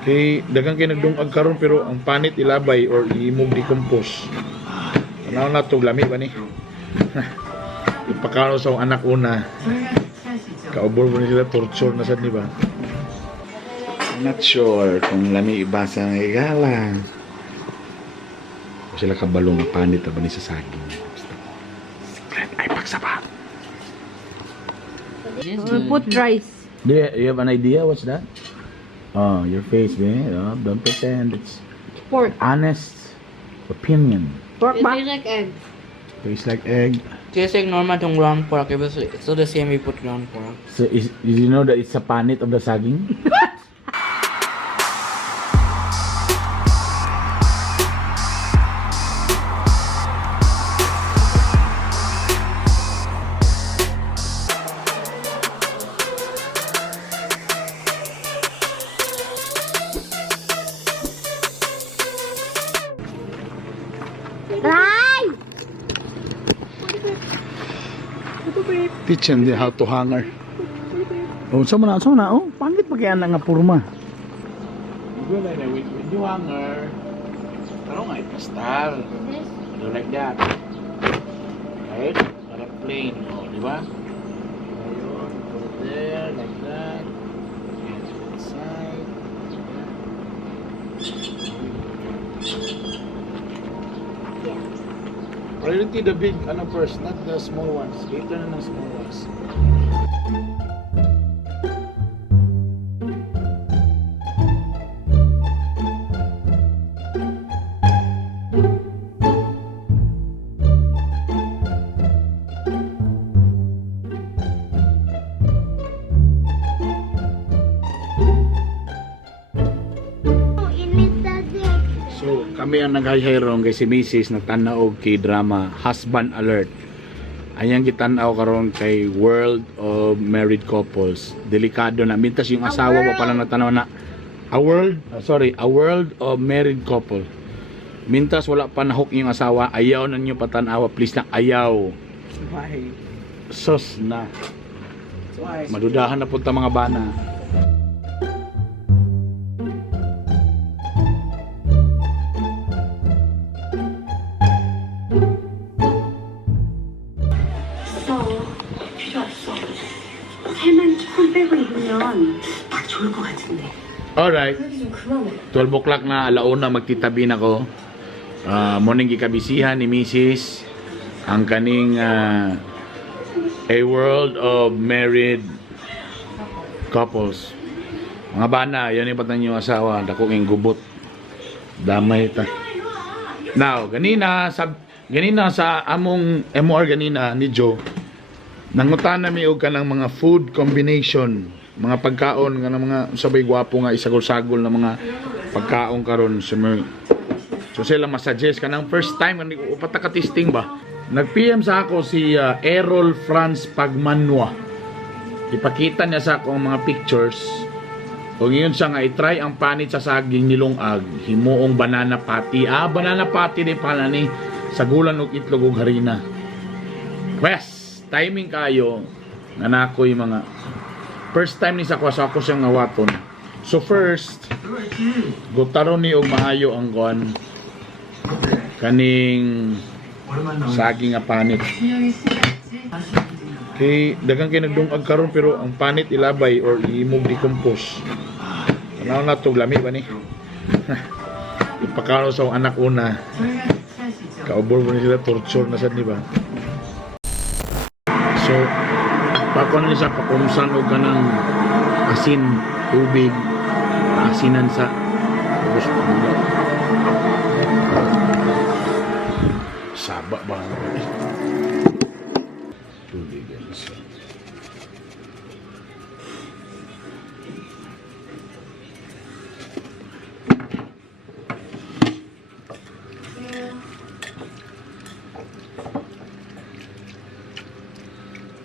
Kay dagang kay nagdungag karon pero ang panit ilabay or imog decompose. Ano na to lami ba ni? Ipakano sa anak una. Kaubor mo sila torture na sad ni ba? Not sure kung lami ibasa ng igala. O sila kabalong na panit ba ni sa saging. Secret ay pagsaba. Put rice. Do you have an idea what's that? Oh, your face, man. Oh, don't pretend. It's Pork. honest opinion. Pork It ba? tastes like egg. Tastes like egg. Tastes like normal tong ground pork. It was so the same we put ground pork. So, you know that it's a panit of the saging? Ay! Teach them how to hanger. Oh, sama na. Oh, pangit pa kaya nga purma. Good like that. When you hanger, parang nga ipastal. Do like that. Right? Para plain. Oh, di ba? Ayun, put it there, like that. And inside. Priority the big ano first, not the small ones. Later na ng small ones. So, kami ang nag-hi-hi-rong kay si Mrs. nagtanaog kay drama Husband Alert. Ayang gitanaw karon kay World of Married Couples. Delikado na. Mintas yung asawa pa pala natanaw na a World of Married Couple. Mintas wala pa nahok yung asawa. Ayaw na nyo patanawa. Please na ayaw. Why? Sos na. Why? Madudahan na punta mga bana. Alright. 12 o'clock na, alauna magtitabi na ko. Morning gikabisihan ni Mrs. ang kaning A World of Married Couples. Mga bana, yan yung patan yung asawa. Dako ng gubot. Damay ta. Now, ganina sa among MR ganina ni Joe, nangutan na mi og kanang mga food combination, mga pagkaon nga mga sabay gwapo nga isagol-sagol na mga pagkaon karon sa so sila masuggest kanang first time nga upataka-testing ba. Nag-PM sa ako si Errol Franz Pagmanwa. Ipakita niya sa ako ang mga pictures. O ngayon siya nga i-try ang panit sa saging nilungag, himuong banana patty. Banana patty din pala ni sagulan og itlog ug harina. Wes, timing kayo nga nakoy mga first time ni sa ako siyang ngawaton. So first, gutaron ni og maayo ang kuan kaning saging nga panit. Kay dagang kay nagdungag karon pero ang panit ilabay or imog decompose. Ano na to lami ba ni? Ipakano sa anak una. Kaubor mo sila torture na sad ni ba? So pakon ni sa pakumsan og kanang asin, tubig, asinan sa saba ba? Tubig yan sa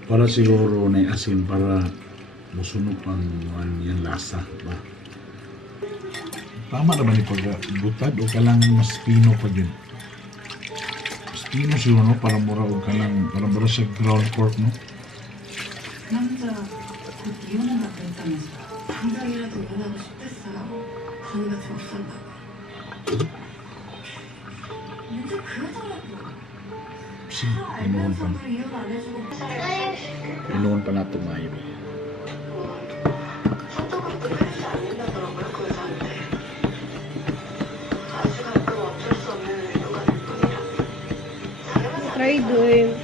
para siguro na asin para musunog pang yan lasa ba. Tama naman yung pagbutad o kalang mas pino pa din. Mas pino siya no para mura o kalang para mura sa ground pork no. Inuhon pa. Inuhon pa nato mayo. Try doing.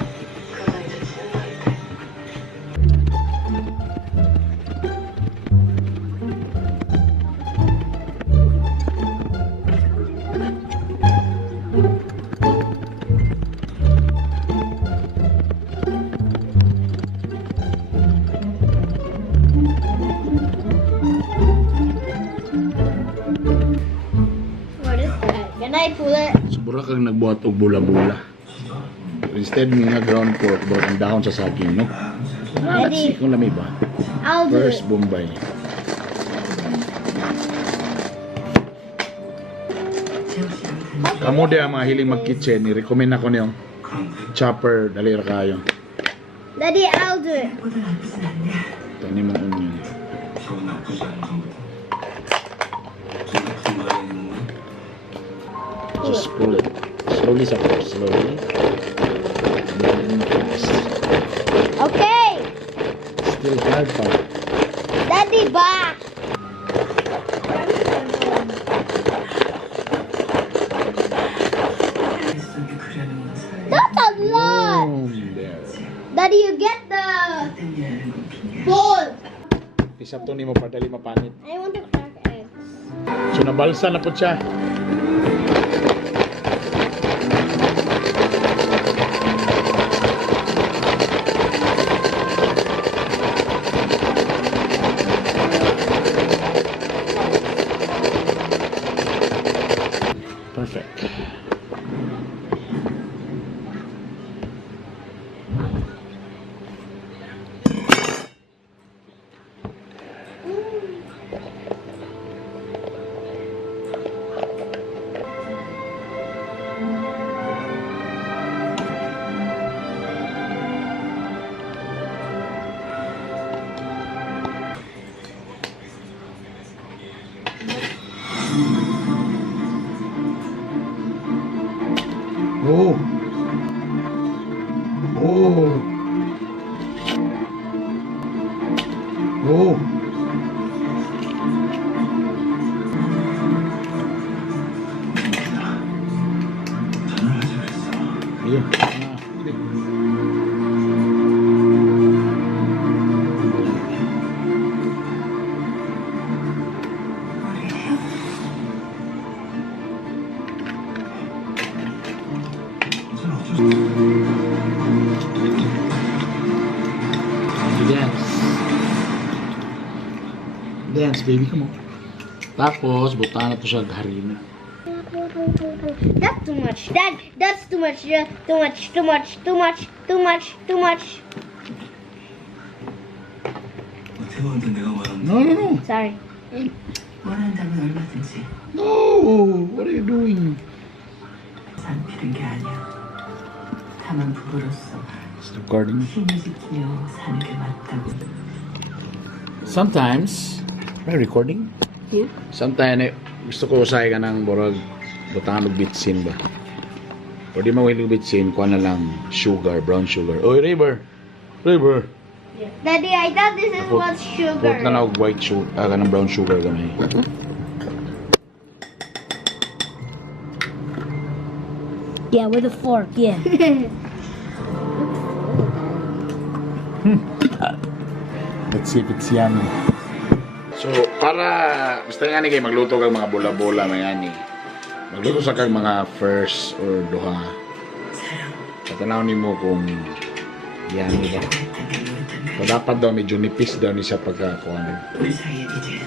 What is that? Can I pull it? Sobra kang nagbuhat og bula-bula. Instead mo nga ground pork, bro, ang dahon sa saging, no? Daddy, Kung lami ba? I'll do First, it. Bombay. Amo di ang mga hiling mag-kitchen, i-recommend ako niyong chopper, dali ra kayo. Daddy, I'll do it. Tani mong onion. Just pull it. Slowly sa first, slowly. And then fast. Okay. Still hard pa. Daddy, back. That's a lot. Boom! There. Daddy, you get the bowl. Isap to ni mo padali mapanit. I want to crack eggs. So nabalsa na po siya. Perfect. Oh. Oh. Oh. Ayun. Dance. Dance, baby. Come on. Tapos, buta na to siya harina. That's too much. That's too much. Too much. Too much. Too much. Too much. Too much. No, no, no. Sorry. 원한다면 얼마든지 No. What are you doing? 산 필은 게 아니야. 다만 부부로서 It's recording. 힘을 지키며 사는 게 맞다고. Sometimes, are you recording? Yeah. Sometimes, gusto ko usay ka ng borag butangan og bitsin ba? Pwede mo yung bitsin, kuha na lang sugar, brown sugar. Oy, River! River! Daddy, I thought this is what's Put na sugar. lang og white sugar, kanang brown sugar gamay. Yeah, with a fork. Yeah. Let's see if it's yummy. So, para gusto nga ni kayo magluto kag mga bola-bola mayani. Magluto sa kag mga first or duha. Katanaw nimo kung yummy ba. So, dapat daw medyo nipis daw ni sa pagkakuan. 우리 사이엔 이제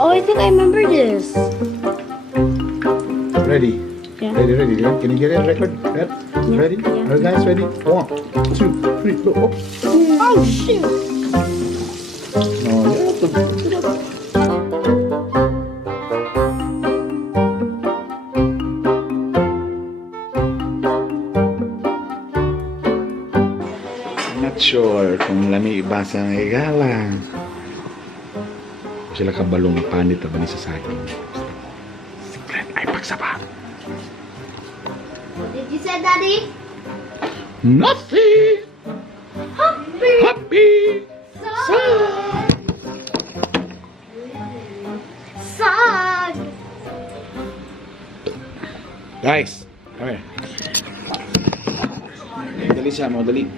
Oh, I think I remember this. Ready? Yeah. Ready? Can you get it record? Yep. Ready? Yeah. Are you guys ready? 1, 2, 3, go. Oh, Oh shoot! no, you have to. lasa ng igala. Sila kabalong na panit na ba ni sa saging? Secret ay pagsaba. What did you say, Daddy? Nothing! Happy. Happy! Sag. Sag. Guys, come here. Dali siya mo, dali.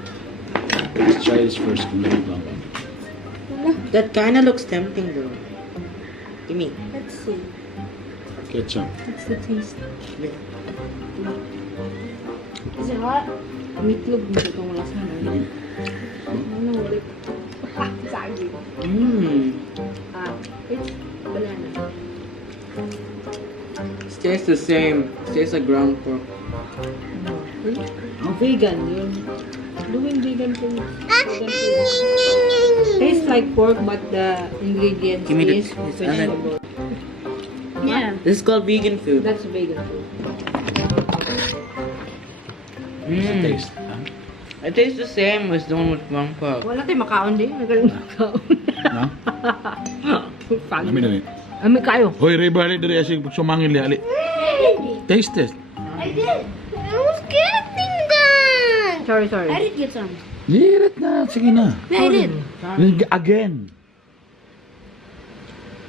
Let's try this first. Kung dali ba ako. That kinda looks tempting though. To me. Let's see. Ketchup. What's the taste? Yeah. Is it hot? Meatloaf dito itong lasa na. Ano ulit? Saging. It's banana. It tastes the same. It tastes like ground pork. Oh, vegan yun. Doing vegan food. Tastes like pork but the ingredients Give me the- is this vegetable. Yeah, This is called vegan food. that's vegan food. Taste. Huh? It tastes the same as the one with ground pork. Wala tayo makaon din. Nagaling makaon. No? Dami dali. Ami kayo. Hoy, Ray, dali asig sumangil ali. Taste test. I did. I was getting that. Sorry. I did get some. Lirit na, sige na. Yeah, I did. Again.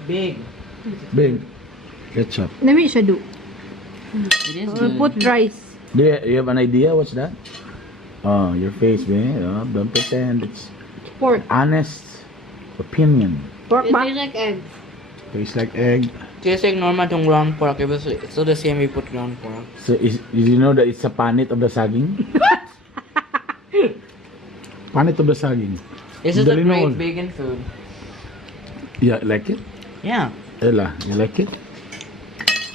Big. Big. Ketchup. Nami siya do. It is good. Put rice. Do you have an idea what's that? Oh, your face, man. Oh, don't pretend. It's Pork. honest opinion. Pork ba? like egg. Tastes like egg. Tastes like normal tong ground pork. It's still the same we put ground pork. So, did you know that it's a panit of the saging? Panit of the saging. This is a Dali great noon. vegan food. Yeah, like it? Yeah, Ella, you like it?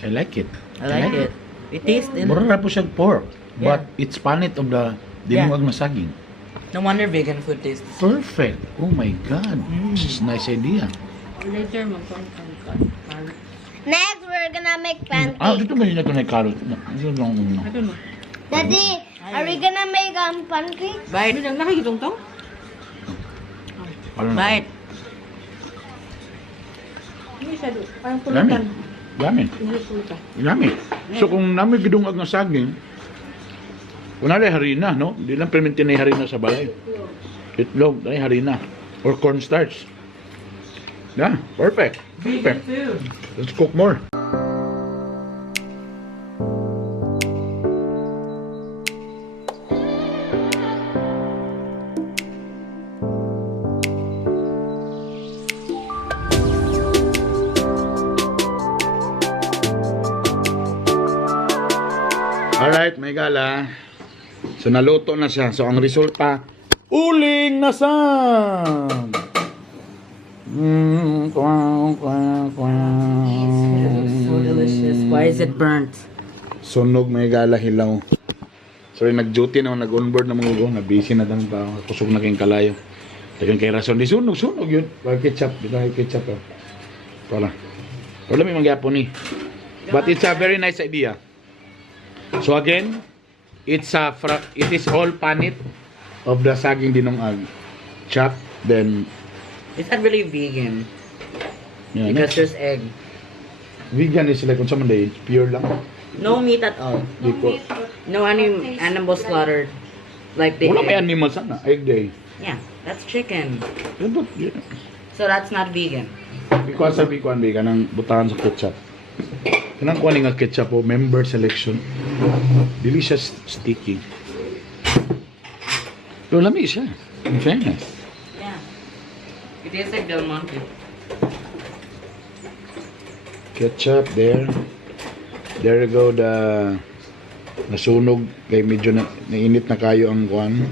I like it. I like it. It tastes Mura na po siya pork. Yeah. But it's panit of the dinuag na saging. No wonder vegan food tastes. Perfect. Oh my God. This is a nice idea. Later, magpangkan. Next, we're gonna make pancakes. Dito ba yun ito na carrot? Ito lang una. I don't know. Daddy, are we gonna make pancakes? Bite. Nakikitong to? Ano na? Bite. Hindi siya do. Parang Lami. pulutan. Lami. Hindi pulutan. Lami. So kung namin gidungag ng saging, kunwari harina, no? Hindi lang permintin na harina sa balay. Itlog, ay harina. Or cornstarch. Yeah, perfect. Vegan Perfect. food. Let's cook more. Alright, may gala. So naluto na siya. So ang resulta, uling nasag. So delicious. Why is it burnt? Sunog may gala hilaw. Sorry, nag-duty na nag-onboard na mga ugo. Na-busy na tang tao. Kusog na kayong kalayo. Dagan kay rason. Di sunog yun. Pag ketchup. Dito kay ketchup. Wala. Wala may mangyapon ni. But it's a very nice idea. So again, it is all panit of the saging dinongag. Chop, then It's not really vegan yeah, because there's egg. vegan is like kung sa manday, pure lang. No meat at all. Because No animal slaughtered. Like the wala may egg. animal sana, egg day. Yeah, that's chicken. Yeah, but, yeah. So that's not vegan. Because sabi ko anbi kanang butahan sa ketchup. Kanang kuha nga ketchup o member selection. Delicious sticky. Pero lami siya. In fairness. Yeah. It tastes like Del Monte. Ketchup there. There you go the nasunog kay medyo na nainit na kayo ang kuan.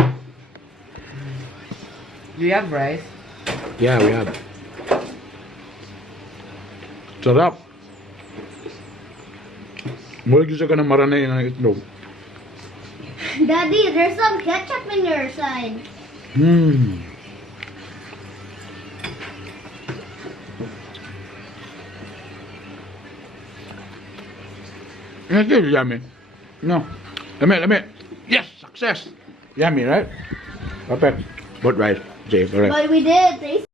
Do you have rice? Yeah, we have. Sarap. Mula gusto ka na maranay ng itlog. Daddy, there's some ketchup in your side. It's still yummy. No. Lami. Yes, success. Yummy, right? Perfect. But right. Okay, correct. But we did taste